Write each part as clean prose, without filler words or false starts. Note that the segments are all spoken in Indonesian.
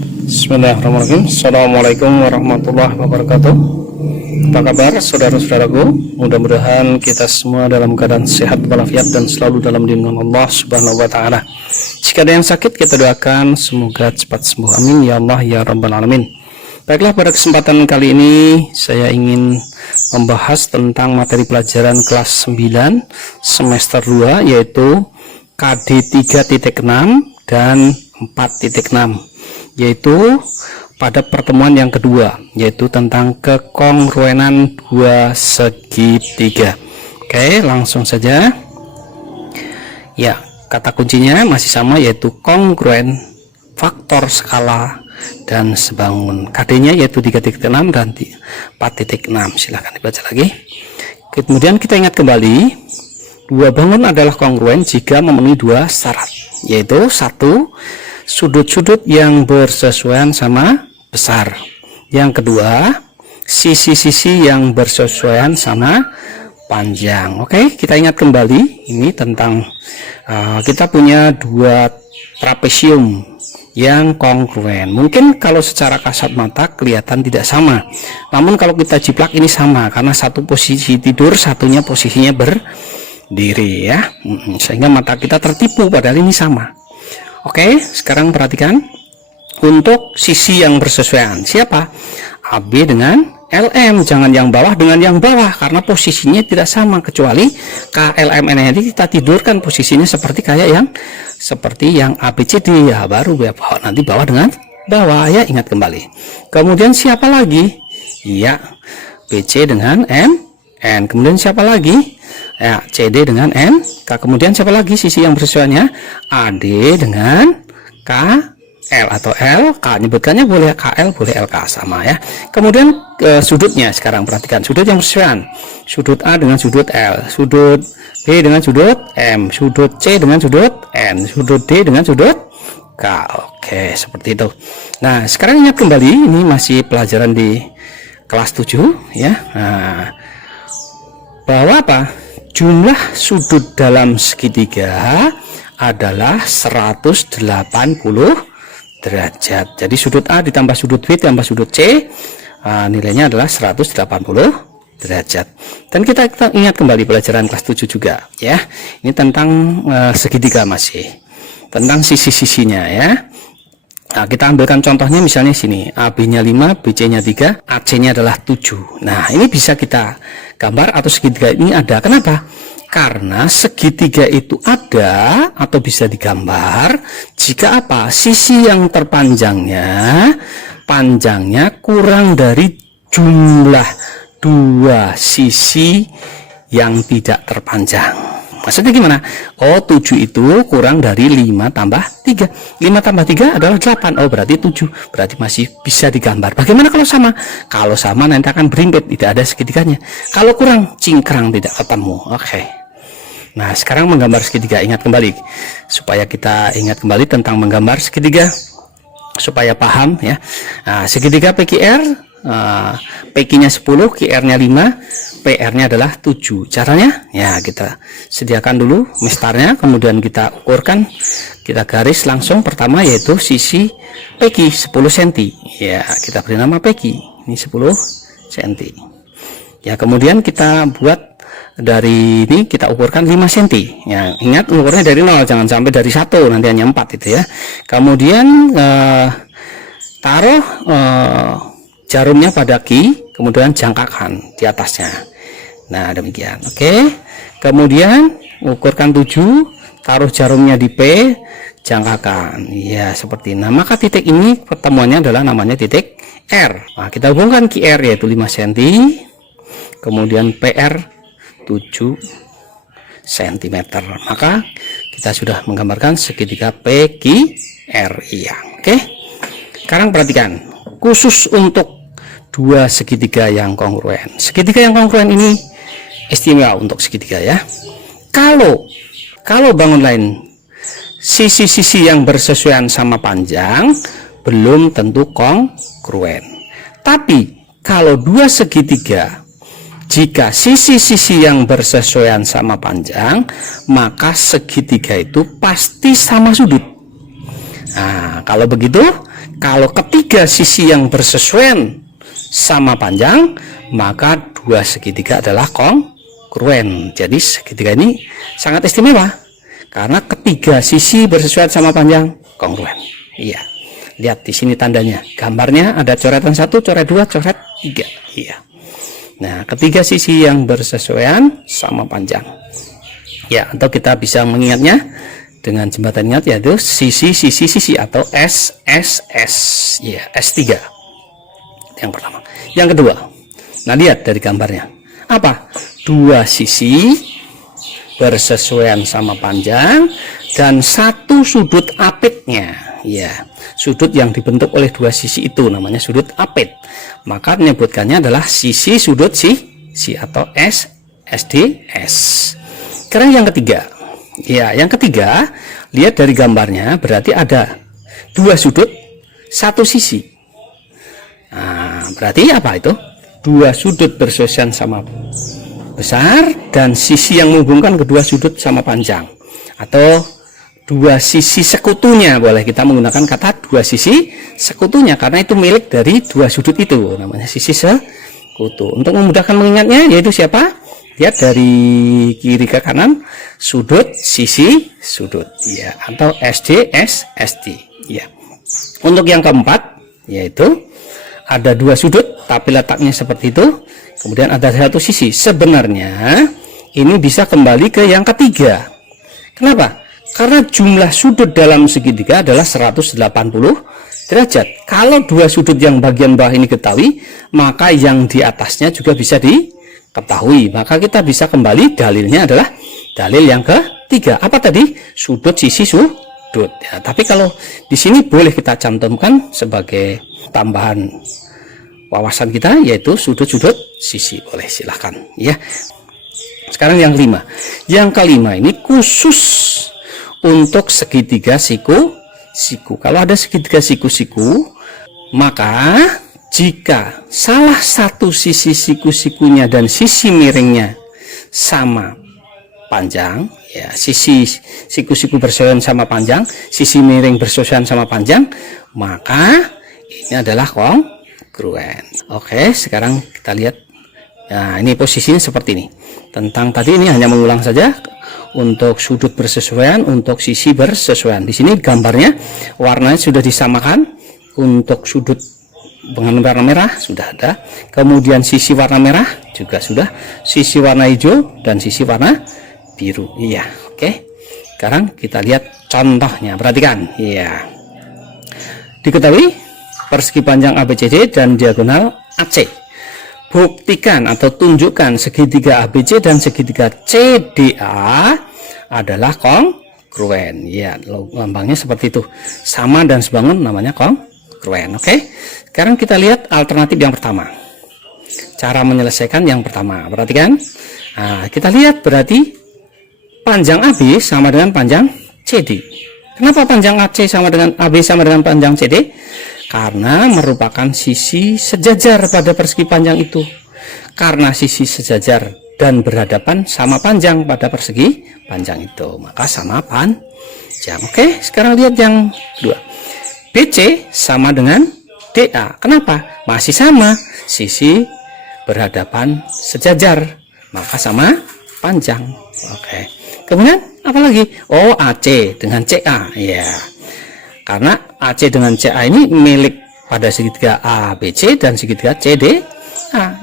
Bismillahirrahmanirrahim. Assalamualaikum warahmatullahi wabarakatuh. Apa kabar saudara-saudaraku? Mudah-mudahan kita semua dalam keadaan sehat walafiat dan selalu dalam lindungan Allah Subhanahu wa taala. Jika ada yang sakit, kita doakan semoga cepat sembuh. Amin ya Allah ya rabbal alamin. Baiklah, pada kesempatan kali ini saya ingin membahas tentang materi pelajaran kelas 9 semester 2, yaitu KD 3.6 dan 4.6, yaitu pada pertemuan yang kedua, yaitu tentang kekongruenan dua segitiga. Oke, langsung saja ya. Kata kuncinya masih sama, yaitu kongruen, faktor skala, dan sebangun. KD-nya yaitu 3.6 dan 4.6. Silahkan dibaca lagi. Kemudian kita ingat kembali, dua bangun adalah kongruen jika memenuhi dua syarat, yaitu satu, sudut-sudut yang bersesuaian sama besar. Yang kedua, sisi-sisi yang bersesuaian sama panjang. Oke, kita ingat kembali, ini tentang kita punya dua trapesium yang kongruen. Mungkin kalau secara kasat mata kelihatan tidak sama, namun kalau kita jiplak ini sama, karena satu posisi tidur, satunya posisinya berdiri ya, sehingga mata kita tertipu padahal ini sama. Oke, sekarang perhatikan untuk sisi yang bersesuaian. Siapa? AB dengan LM, jangan yang bawah dengan yang bawah karena posisinya tidak sama, kecuali KLM ini kita tidurkan posisinya seperti kayak yang ABCD ya, baru bawah, nanti bawah dengan bawah ya, ingat kembali. Kemudian siapa lagi? Ya, BC dengan MN. Kemudian siapa lagi? Ya, CD dengan N. Kemudian siapa lagi sisi yang bersesuaiannya? AD dengan KL atau L. K nyebutkannya boleh KL, boleh LK, sama ya. Kemudian sudutnya sekarang perhatikan sudut yang bersesuaian. Sudut A dengan sudut L, sudut B dengan sudut M, sudut C dengan sudut N, sudut D dengan sudut K. Oke, seperti itu. Nah, sekarang ingat kembali, ini masih pelajaran di kelas 7 ya. Nah, bahwa apa? Jumlah sudut dalam segitiga adalah 180 derajat. Jadi sudut A ditambah sudut B ditambah sudut C, nilainya adalah 180 derajat. Dan kita ingat kembali pelajaran kelas 7 juga ya. Ini tentang segitiga, masih tentang sisi-sisinya ya. Nah, kita ambilkan contohnya misalnya sini, AB-nya 5, BC-nya 3, AC-nya adalah 7. Nah, ini bisa kita gambar atau segitiga ini ada. Kenapa? Karena segitiga itu ada atau bisa digambar jika apa? Sisi yang terpanjangnya, panjangnya kurang dari jumlah dua sisi yang tidak terpanjang. Maksudnya gimana? Oh, 7 itu kurang dari 5 tambah 3. 5 tambah 3 adalah 8. Oh, berarti 7. Berarti masih bisa digambar. Bagaimana kalau sama? Kalau sama nanti akan berimpit, tidak ada segitiganya. Kalau kurang, cingkrang, tidak ketemu. Oke. Nah, sekarang menggambar segitiga. Ingat kembali, supaya kita ingat kembali tentang menggambar segitiga, supaya paham ya. Nah, segitiga PQR, PQ-nya 10, QR-nya 5, PR-nya adalah 7. Caranya ya, kita sediakan dulu mistarnya, kemudian kita ukurkan, kita garis langsung. Pertama yaitu sisi PQ 10 cm ya, kita beri nama PQ, ini 10 cm ya. Kemudian kita buat dari ini, kita ukurkan 5 cm ya. Ingat ukurnya dari 0, jangan sampai dari 1, nanti hanya 4 itu ya. Kemudian taruh jarumnya pada Q, kemudian jangkakan di atasnya. Nah, demikian. Oke. Kemudian ukurkan 7, taruh jarumnya di P, jangkakan. Ya, seperti ini. Nah, maka titik ini pertemuannya adalah namanya titik R. Nah, kita hubungkan QR yaitu 5 cm, kemudian PR 7 cm. Maka kita sudah menggambarkan segitiga PQR ya. Oke. Sekarang perhatikan, khusus untuk dua segitiga yang kongruen. Segitiga yang kongruen ini istimewa untuk segitiga ya. Kalau bangun lain sisi-sisi yang bersesuaian sama panjang belum tentu kongruen. Tapi kalau dua segitiga, jika sisi-sisi yang bersesuaian sama panjang, maka segitiga itu pasti sama sudut. Nah, kalau begitu Kalau ketiga sisi yang bersesuaian sama panjang, maka dua segitiga adalah kongruen. Jadi segitiga ini sangat istimewa karena ketiga sisi bersesuaian sama panjang, kongruen. Iya. Lihat di sini tandanya. Gambarnya ada coretan 1, coret 2, coret 3. Iya. Nah, ketiga sisi yang bersesuaian sama panjang. Ya, atau kita bisa mengingatnya dengan jembatan ingat, yaitu sisi atau SSS. Ya, S3. Yang pertama. Yang kedua. Nah, lihat dari gambarnya. Apa? Dua sisi bersesuaian sama panjang dan satu sudut apitnya. Ya, sudut yang dibentuk oleh dua sisi itu namanya sudut apit. Maka menyebutkannya adalah sisi sudut si atau SDS. Sekarang yang ketiga. Ya, yang ketiga, lihat dari gambarnya berarti ada dua sudut, satu sisi. Nah, berarti apa itu? Dua sudut bersesuaian sama besar dan sisi yang menghubungkan kedua sudut sama panjang, atau dua sisi sekutunya. Boleh kita menggunakan kata dua sisi sekutunya karena itu milik dari dua sudut itu, namanya sisi sekutu. Untuk memudahkan mengingatnya, yaitu siapa? Lihat dari kiri ke kanan, sudut, sisi, sudut, ya, atau SDS, SD, ya. Untuk yang keempat, yaitu ada dua sudut tapi letaknya seperti itu, kemudian ada satu sisi. Sebenarnya ini bisa kembali ke yang ketiga. Kenapa? Karena jumlah sudut dalam segitiga adalah 180 derajat. Kalau dua sudut yang bagian bawah ini ketahui, maka yang di atasnya juga bisa diketahui. Maka kita bisa kembali, dalilnya adalah dalil yang ketiga. Apa tadi? Sudut, sisi, sudut. Ya, tapi kalau di sini boleh kita cantumkan sebagai tambahan wawasan kita, yaitu sudut-sudut sisi. Boleh, silahkan ya. Sekarang yang kelima. Yang kelima ini khusus untuk segitiga siku. Kalau ada segitiga siku, maka jika salah satu sisi siku-sikunya dan sisi miringnya sama panjang, ya, sisi siku-siku bersesuaian sama panjang, sisi miring bersesuaian sama panjang, maka ini adalah kongruen. Oke, sekarang kita lihat. Nah, ini posisinya seperti ini. Tentang tadi ini hanya mengulang saja untuk sudut bersesuaian, untuk sisi bersesuaian. Di sini gambarnya warnanya sudah disamakan. Untuk sudut dengan warna merah sudah ada, kemudian sisi warna merah juga sudah, sisi warna hijau dan sisi warna biru. Iya, oke. Sekarang kita lihat contohnya. Perhatikan. Iya. Diketahui persegi panjang ABCD dan diagonal AC. Buktikan atau tunjukkan segitiga ABC dan segitiga CDA adalah kongruen. Ya, lambangnya seperti itu. Sama dan sebangun, namanya kongruen. Oke. Sekarang kita lihat alternatif yang pertama. Cara menyelesaikan yang pertama. Perhatikan. Nah, kita lihat berarti panjang AB sama dengan panjang CD. Kenapa panjang AC sama dengan AB sama dengan panjang CD? Karena merupakan sisi sejajar pada persegi panjang itu. Karena sisi sejajar dan berhadapan sama panjang pada persegi panjang itu, maka sama panjang. Oke, sekarang lihat yang kedua. BC sama dengan DA. Kenapa? Masih sama, sisi berhadapan sejajar, maka sama panjang. Oke. Kemudian apa lagi? Oh, AC dengan CA. Ya. Karena AC dengan CA ini milik pada segitiga ABC dan segitiga CDA.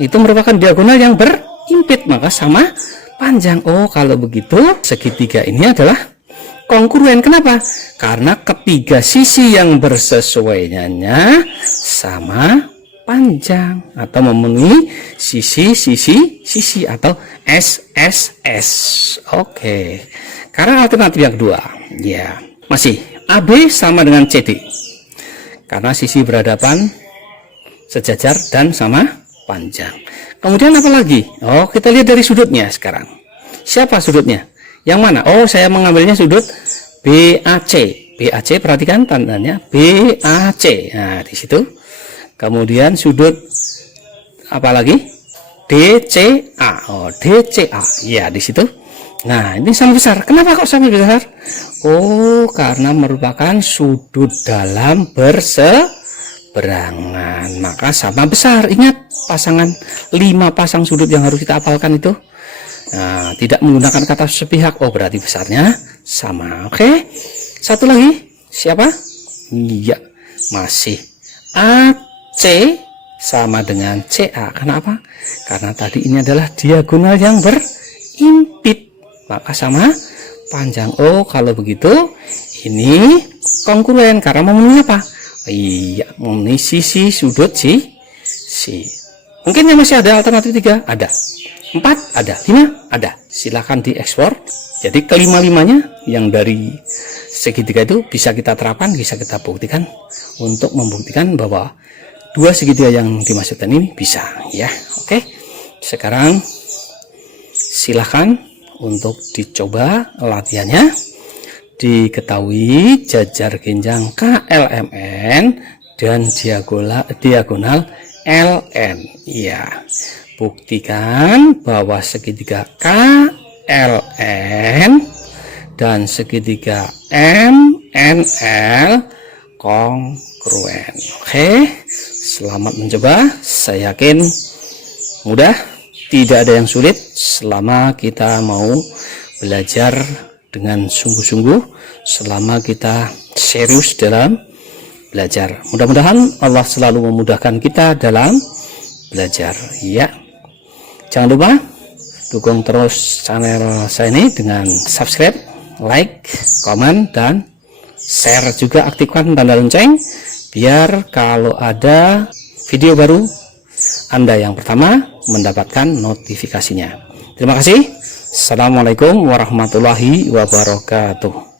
Itu merupakan diagonal yang berimpit, maka sama panjang. Oh, kalau begitu segitiga ini adalah kongruen. Kenapa? Karena ketiga sisi yang bersesuaiannya sama panjang atau memenuhi sisi atau SSS. Oke. Karena alternatif yang kedua, ya, masih AB sama dengan CD karena sisi berhadapan sejajar dan sama panjang. Kemudian apa lagi? Oh, kita lihat dari sudutnya sekarang. Siapa sudutnya? Yang mana? Oh, saya mengambilnya sudut BAC. BAC, perhatikan tandanya BAC. Nah, di situ. Kemudian sudut apa lagi? DCA. Oh, DCA. Ya, di situ. Nah, ini sama besar. Kenapa kok sama besar? Oh, karena merupakan sudut dalam bersesuaian. berangan, maka sama besar. Ingat pasangan 5 pasang sudut yang harus kita hafalkan itu. Nah, tidak menggunakan kata sepihak, oh berarti besarnya sama. Oke, satu lagi, siapa? Iya, masih AC sama dengan CA. Kenapa? Karena tadi ini adalah diagonal yang berimpit, maka sama panjang. Oh, kalau begitu ini kongruen karena memenuhi apa? Iya, memenuhi sisi sudut si. Mungkin yang masih ada alternatif 3, ada 4, ada 5, ada. Silahkan diekspor. Jadi kelima-limanya yang dari segitiga itu bisa kita terapkan, bisa kita buktikan untuk membuktikan bahwa 2 segitiga yang dimaksudkan ini bisa, ya. Oke, sekarang silahkan untuk dicoba latihannya. Diketahui jajar genjang KLMN dan diagonal LN. Ya, buktikan bahwa segitiga KLN dan segitiga MNL kongruen. Oke, selamat mencoba. Saya yakin mudah, tidak ada yang sulit selama kita mau belajar dengan sungguh-sungguh, selama kita serius dalam belajar. Mudah-mudahan Allah selalu memudahkan kita dalam belajar, ya. Jangan lupa dukung terus channel saya ini dengan subscribe, like, komen, dan share. Juga aktifkan tanda lonceng biar kalau ada video baru Anda yang pertama mendapatkan notifikasinya. Terima kasih. Assalamualaikum warahmatullahi wabarakatuh.